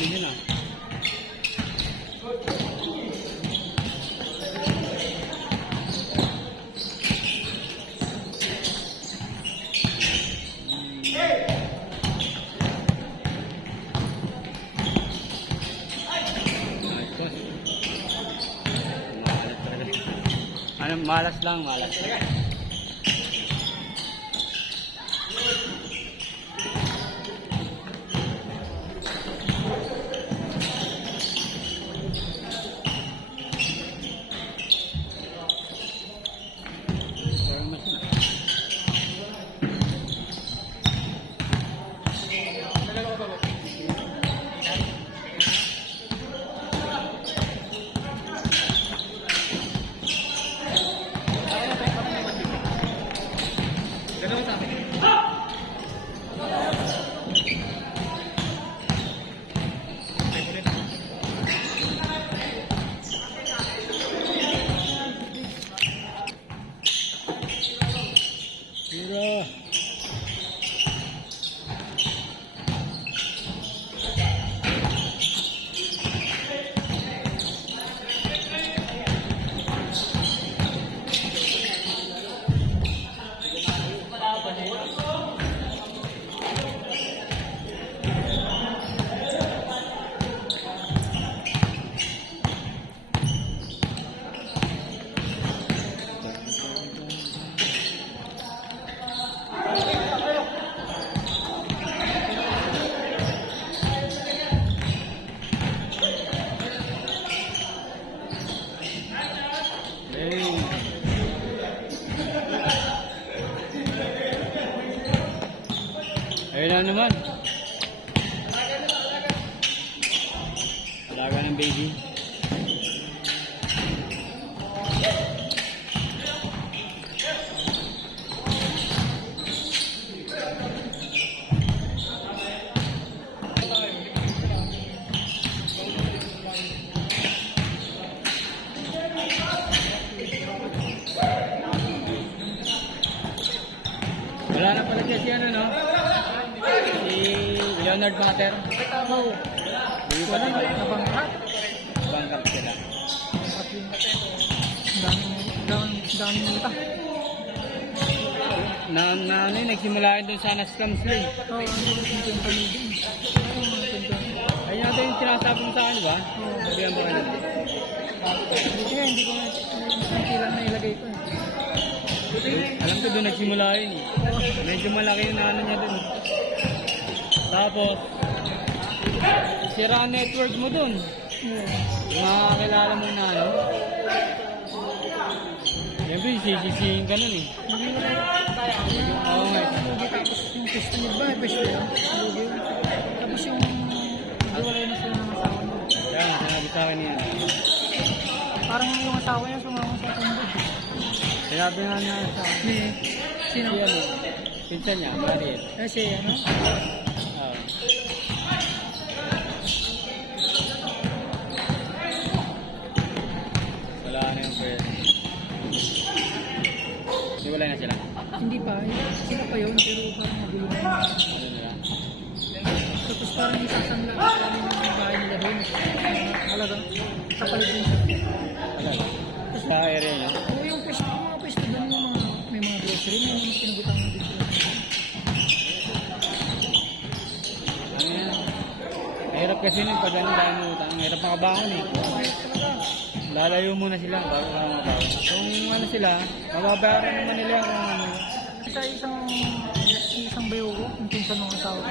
Dito na. Ano, malas lang, malas. Ayun na naman. Alaga ng baby. Wala na pala siya ano, no? Si Leonard Mater. Oo. Wala na, nabangkat. Bangkap sila. Daming mita. Ano yun, nagsimula yun doon sa Anastam Sling. Oo, yung pamilya. Ayun natin yung sinasabi mo sa akin, ba? Sabi ang mga natin. Hindi ko lang na ilagay ko. Alam ko doon nagsimula yun. Medyo malaki yung ano niya doon. Tapos, sira ang network mo doon. Makakakilala mo na ano. Siyempre, sisisihin ka nun eh. Oo nga. Tapos yung pista niya ba? Pista yun. Tapos yung hiwalay na sila ng asawa niya. Kaya, sinabi sa akin yan. Parang yung asawa niya sumama sa kumbod. Sinabi nga niya sa akin. Sino? Si ano, pinsan niya, Mariel. Kasi ano? Oo. Wala na yung pwede. Hiwalay na sila. Hindi pa. Sila pa yun. Pero parang magulo na. Ano nila? Tapos parang isasanla yung bahay nila doon. Halagang kapalit din siya. Talaga? Sa area niya? Oo, yung mga pwesto doon yung mga, may mga grocery, may mga pinagutang na din sila. Ano yan? Mahirap kasi nun pag ano dahil mo utang. Mahirap makabangon eh. Lalayo muna sila bago ka makabangon. Kung ano sila, mababayaran naman nila kung ano. Isang bayo ko, yung pinsan ng asawa ko,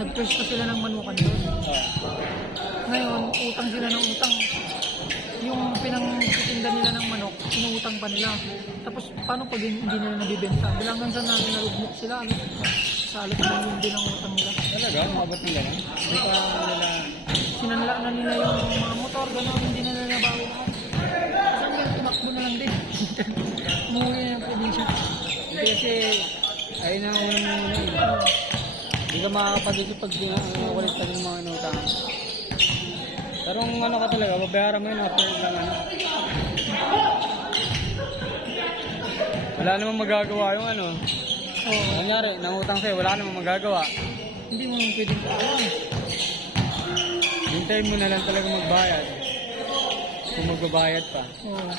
nagpwesto sila ng manukan doon. Ngayon, utang sila ng utang. Yung pinangtitinda nila ng manok, inuutang pa nila. Tapos, paano pag hindi nila nabibenta? Bilangan sa namin narugmok sila, sa alat na yun din ang utang nila. Talaga? Mabot nila na? Hindi pa nila... Sinanla na nila yung mga motor, gano'n, hindi na nila nabago na. Kasi hanggang tumakbo na lang din. Umuwi na yung probinsya. Hindi kasi, ayun na unang muna eh. Hindi ka makakapag-isip pag kulit ka din mga inutang. Pero kung ano ka talaga, babayaran mo yun after lang ano. Wala namang magagawa yung ano. Oo. Kunyari, nangutang sa'yo, wala namang magagawa. Hindi mo pwedeng kaawin. Hintayin mo na lang talaga magbayad. Kung magbabayad pa. Oo.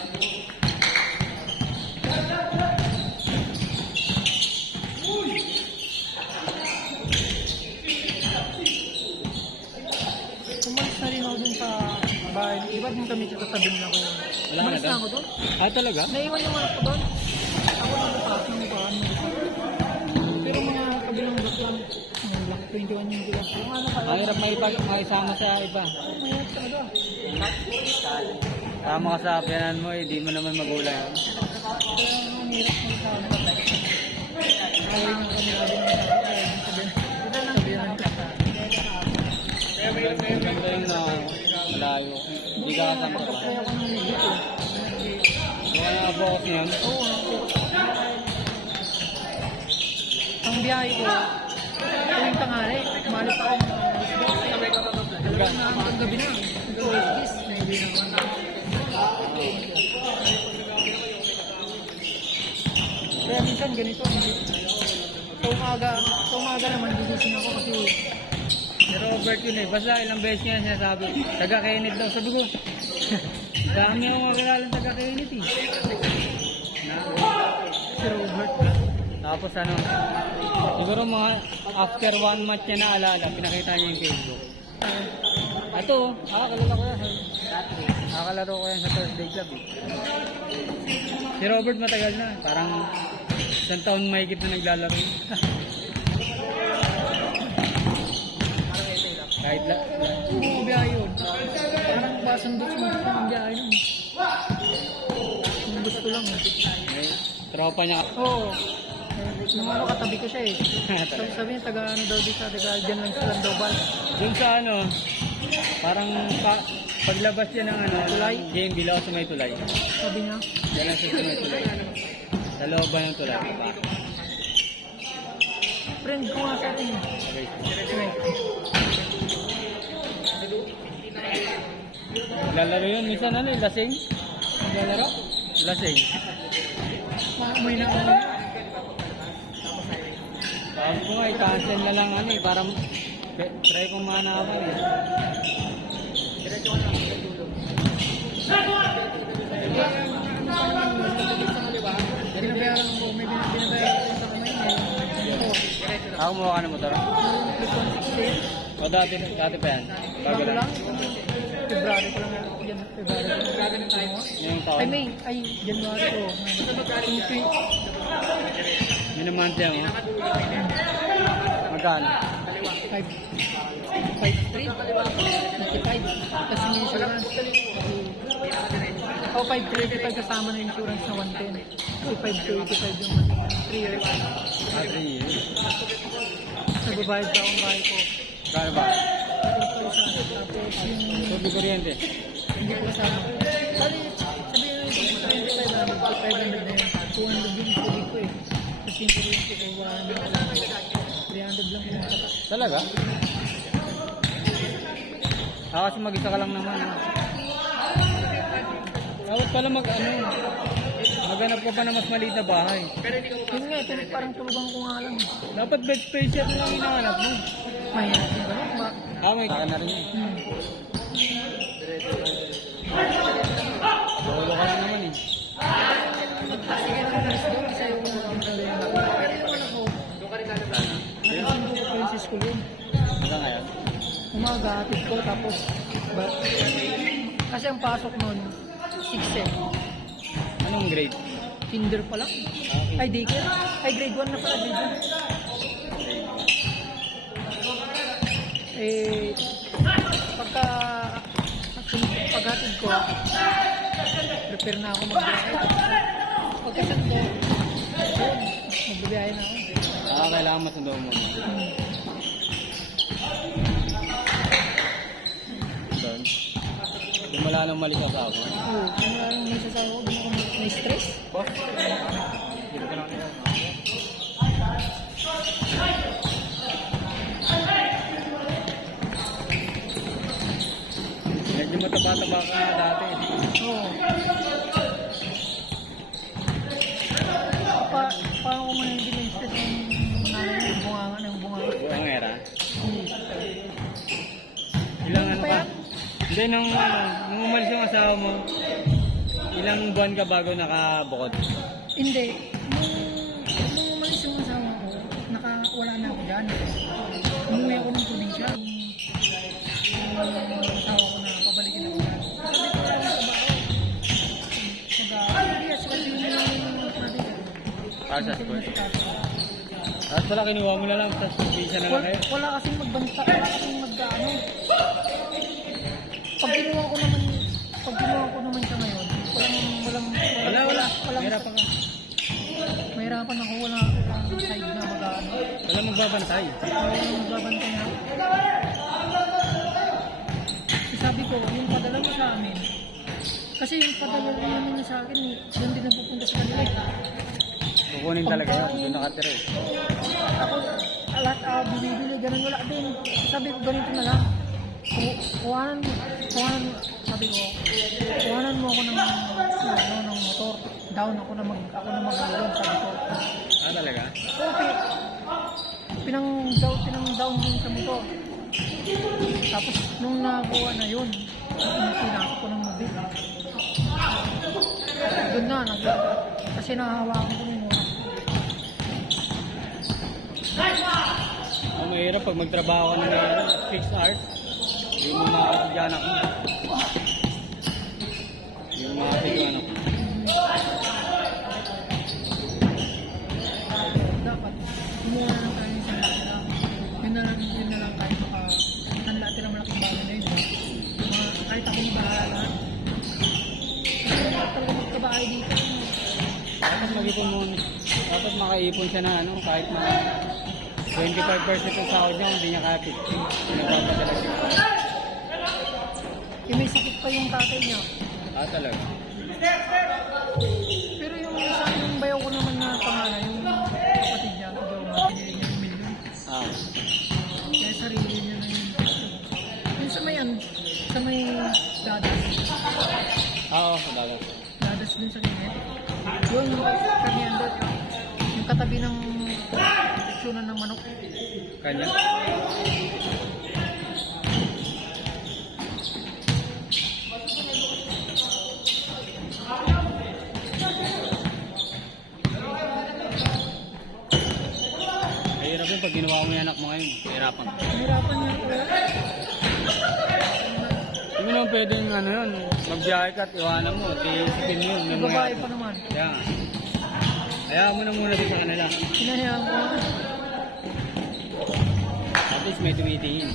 Umalis na rin ako dun sa bahay. Iba din kami sa tatabing na ko. Wala Umalis na na doon? ako dun. Ah, talaga? Naiwan yung anak ko doon. Ako na bukas ng bukaan. Pero mga kabilang block lang. Mga block 21 yung block. Yung ano pala. Ang hirap maisama sa iba. Mahirap talaga. Tama ka sa piyanan mo, di mo naman magulang yun. Kaya ang hirap mo sa ano. Kaya yung kanila din ang sabihan ka sa Maganda yung na malayo. Hindi ka kasama pa. kaya ako nang dito. Kung ano ang focus niyan, Oo. Ang biyahe ko, tuwing tanghali, umalis ako ng hanggang hanggang gabi na. Hanggang Wednesdays, na hindi na. Kaya minsan ganito, sa umaga naman, gigising ako kasi si Robert yun eh. Basta ilang beses niya sinasabi, taga-Kenneth daw. Sabi ko, dami akong makakilala taga-Kenneth eh. si Robert. Tapos ano, siguro mga after 1 month niya naalala, pinakita niya yung Facebook. Ito, kalala ko yan. Nakakalaro ko yan sa Thursday Club eh. Si Robert matagal na, parang 1 taon mahigit na naglalaro. Kahit Ang biyahe yun. Parang basang gusto mo ang biyahe nun. Ang gusto lang. may tropa niya. Oo. Nung ano katabi ko siya eh. Sabi niya taga ano daw dito, taga dyan lang sa Landobal. Doon sa ano, parang paglabas niya ng ano, Tulay? game below sa may tulay. Sabi niya. Yan ang sa may tulay. Sa looban ng tulay. Friend ko nga sa atin. Okay. Okay. Lalaro yun, minsan ano, lasing. Maglalaro? Lasing. May na ano. Sabi ko nga, i-cancel na lang ano eh, para try kong manapan eh. Binabayaran ko, may binabayaran ko sa kamay niya. Ako mukha ka ng motor. O dati pa yan. Bago Bago lang. lang. February ko lang yan. February ko lang. Yung Ay, taon. May. Ay, January ko. Minamantya mo. Magkano? 5.3. 95. Kasi may insurance. O, 5.35 kasama na insurance na 110. So, 5.85 yung 3 years. 3 years. Nagbabayad pa akong bahay ko. Kano ba? Tapos yung Tubig kuryente. hindi ko kasama. Sabihin na yung 500 na yun. 200 yung tubig ko eh. Kasi yung kuryente ko, 300 lang yung kata. Talaga? Kasi mag-isa ka lang naman. Dapat pala maghanap ka pa na mas maliit na bahay. Yun nga, parang tulugan ko nga lang. Dapat bed space yan lang hinahanap mo. Mahirap yung gano'n. May kaka na rin eh. Lolo ka lang naman eh. Sige na yung gusto doon kasi yung pwede naman ako. Nagsundo ko pa yung sa school yun. Hanggang ngayon. Umaga, hatid ko, tapos kasi ang pasok nun, 6 eh. Anong grade? Kinder pa lang. Ay, daycare. Ay, grade 1 na pala, grade 1. Eh, paghatid ko, prepare na ako magbiyahe. Pagkasundo, yun, magbibiyahe na ako. Kailangan masundo mo. Doon. Wala nang mali sa asawa. Oo, kung wala nang may sasawa ko, doon ako may stress. Dito ka lang. Medyo mataba-taba ka nga dati. Oo. Paano ko man hindi na stress ng Hindi, nung umalis yung asawa mo, ilang buwan ka bago nakabukod? Hindi. Nung umalis yung asawa ko, wala na ako dyan. Umuwi ako ng probinsya. Yung asawa ko na pabalikin ako dyan. Sabi ko lang sa bahay. Yes, kasi yung natin. Para sa school. At pala kinuha mo na lang sa probinsya na lang kayo. Wala kasing magbanta, wala kasing magkaano. Pag kinuha ko naman siya ngayon, Wala. Mahirapan ka. mahirapan ako, wala akong side na mag-ano. Wala magbabantay. Wala magbabantay na. Sabi ko, yung padala mo sa amin, kasi yung padala namin niya sa akin, doon din napupunta sa kanila. Kukunin talaga yun. Doon nakatira eh. Ako, bibili, ganun wala din. Sabi ko, ganito na lang. Sabi ko, kuhanan mo ako ng motor. Down ako na mag-ulog, sabi ko. Talaga? Okay. Pinang-down din sa motor. Tapos, nung nakuha na yun, pinasok ko ng mobil. Doon na, kasi nahahawakan ko yung muna. Ang mahirap pag magtrabaho ka ng 6 hours. Yung mga kasadyanak mo. Yung mga kasadyanak mo. Dapat, kumuha na lang tayo sa nila. Yun na lang tayo makahanla natin ang malaking bagay na yun. Kahit ako yung bahala lahat. Kasi talaga magkabahay dito. Dapat mag-ipon mo. Dapat makaipon siya na kahit na 25% ng sahod niya, hindi niya kaya 50. Nagpapadala siya. May sakit pa yung tatay niya. Talaga. Pero yung yung bayaw ko naman na pangalan, yung kapatid niya, pinili niya yung milyon. Kaya sarili niya na yung peso. Yung sa may dadas. Oo, dagat. Dadas din sa kanya. Yung kanyan doon, yung katabi ng sunan ng manok. Kanya? Mahirap yun pag ginawa mo yung anak mo ngayon. Mahirapan ka. Mahirapan niya ko. Hindi mo naman pwedeng magbiyahe ka at iwanan mo. Isipin mo yun. Yung babae pa naman. Kaya nga. Hayaan mo na muna din sa kanila. Hinahayaan ko. At least may tumitingin.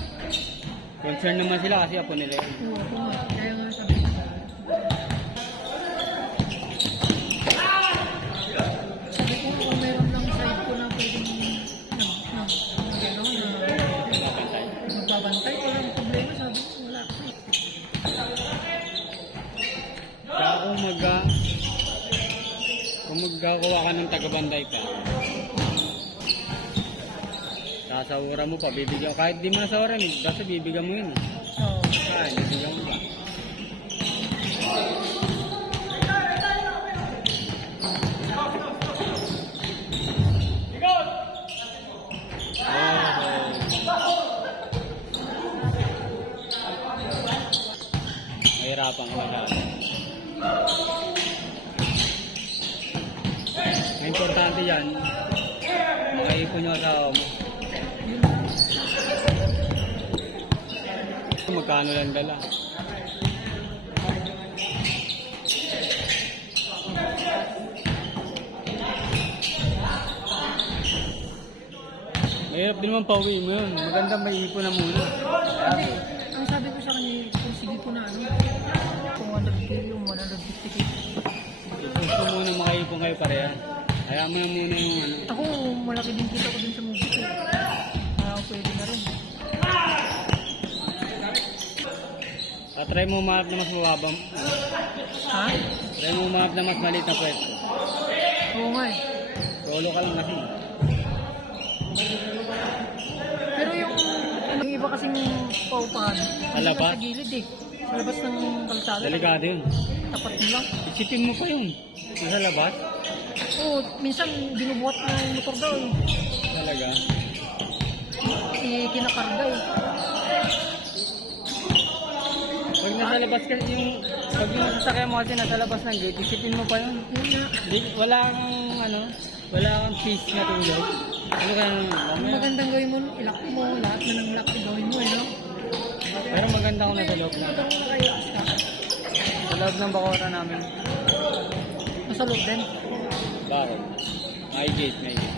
Concern naman sila kasi apo nila yun. Oo, kaya nga sabi ko. Sabi ko, kung meron lang side ko na pwedeng magbabantay, walang problema. Sabi ko, wala ko. Kaya kung magkakawa ka ng tagabanday ka, sasawura mo pa, bibigyan. Kahit di mo nasawaran, basta bibigyan mo yun. Oo. Bibigyan mo ba? Mahirapan ka lang. Ang importante yan, makaipon yung asawa mo. Magkano lang dala? Mahirap din naman pauwi mo yun. Maganda may ipon na muna. Hindi, ang sabi ko sa kanya, kung sige po na 200k yung 150k. Gusto muna makaipon kayo pareha. Kaya mo na muna yung Ako, malaki din kita ko din sa movie ko. Pwede na rin. Try mo umanap na mas mababa. Ha? Try mo umanap na mas maliit na pwesto. Oo nga eh. Solo ka lang kasi. Pero yung iba kasing paupahan, Sa labas? sa gilid eh. Sa labas ng kalsada. Delikado yun. Tapat mo lang. Isipin mo pa yun. Nasa labas? Oo, minsan binubuhat na yung motor daw eh. Talaga. Kinakarga eh. Pag nasa labas ka, pag yung sasakyan mo kasi nasa labas ng gate, isipin mo pa yun. Yun nga. Wala kang, wala kang peace na tulog. Ano kaya naman, Ang mamaya. magandang gawin mo, ilak mo, lahat na ng lock gawin mo, no? Pero maganda ako nasa loob na. Magandang naka-relax ka. Sa loob ng bakura namin. Nasa loob din. Bakit? May gate, may gate.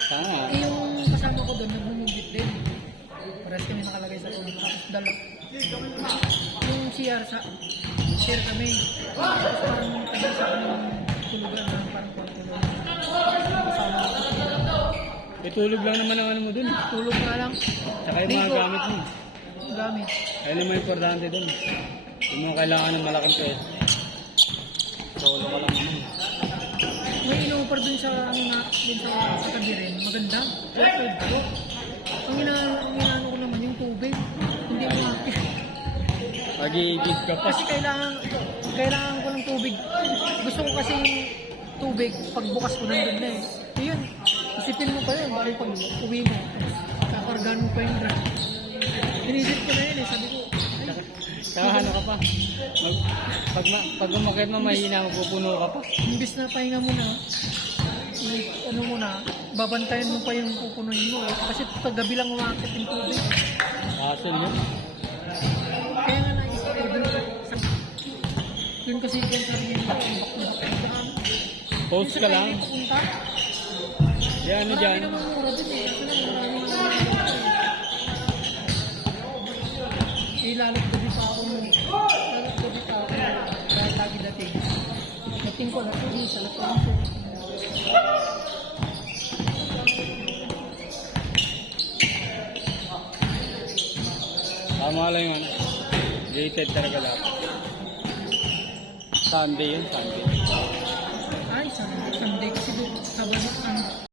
Tama. Eh, yung kasama ko doon, nagbumugit din. Parehas kami nakalagay sa ulo. Tapos dala. Yung CR share kami. Tapos parang tabi sa kami tulugan na parang pagtulog. Kasama ko sila. Itulog lang naman ang ano mo dun. Tulog nga lang. Tsaka yung mga Ligo. gamit mo. Gamit. Ayun naman yung importante dun. Yung mga kailangan ng malaking pwesto. Solo ka lang naman. May in-offer dun sa tabi rin. Maganda. Good ko. Ang inaano ko naman yung tubig. Hindi mo happy. Mag-i-give ka pa. Kasi kailangan ko ng tubig. Gusto ko kasi yung tubig pagbukas ko nandun na eh. So yun, isipin mo pa yun. Bakit pag uwi mo, kakargaan mo pa yung drug. Inisip ko na yun eh. Sabi ko, Saka ano ka pa. Pag umakit mo, mahina, magpupuno ka pa. imbis na pahinga mo na, ano mo na, babantayan mo pa yung pupunuin mo. Eh. Kasi paggabi lang umakit yung tubig. Hassle yun. Kaya nga naisip ko dun kasi dyan sa rin Post ka lang. Yan, ano Marami dyan. namang mura dun eh. Kasi lang marami lalot gabi pa ako mo. Lalot gabi pa ako. Kahit lagi dating. Dating ko na ito sa lapang ko. Tama lang yun. Gated talaga lahat. Sunday yun, Sunday. Ay, Sunday kasi doon. Sabado,